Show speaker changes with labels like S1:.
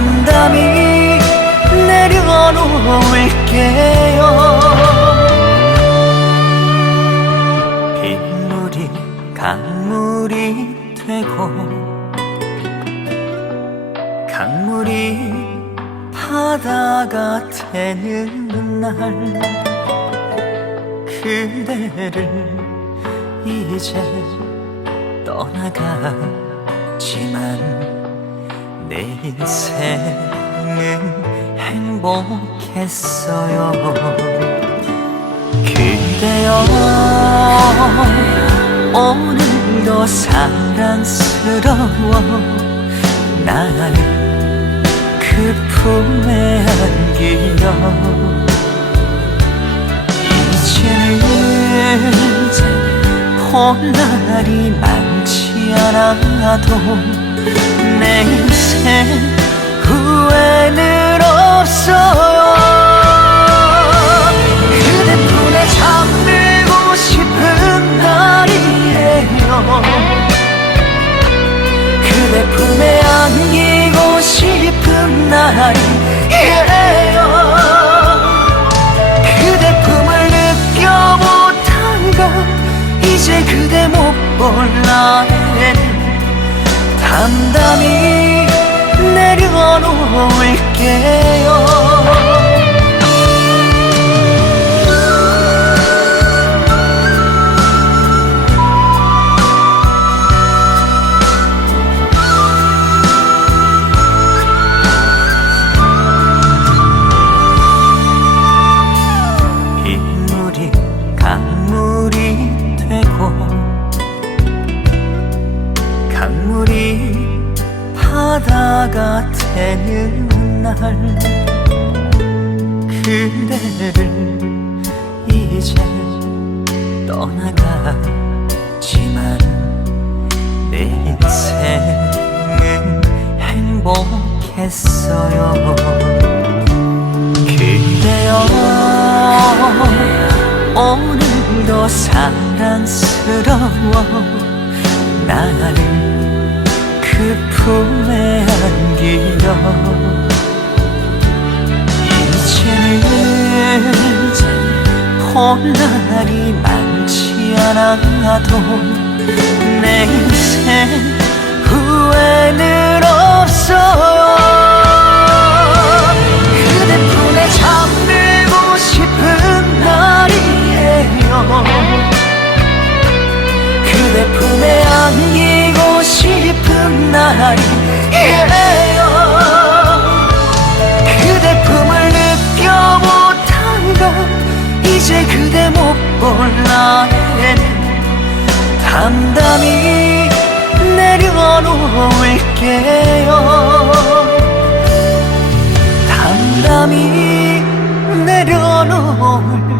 S1: 담담히 내려놓을게요. 빗물이 강물이 되고 강물이 바다가 되는 날 그대를 이제 떠나가지만 내 인생은 행복했어요. 그대여 오늘도 사랑스러워. 나를 그 품에 안기려. 이제는 봄날이 많지 않아도 내 인생 후회는 없어요. 그대 품에 잠들고 싶은 날이에요. 그대 품에 안기고 싶은 날이에요. 그대 품을 느껴보다가 이제 그대 못볼 날에는 담담히 내려놓을게요 바다가 되는 날 그대를 이제 떠나가지만 내 인생은 행복했어요. 그대여 오늘도 사랑스러워. 나를 그 품에 안기려. 이제는 봄날이 많지 않아도 내 인생 후회는 없어요 담담히 내려놓을게요. 담담히 내려놓을게요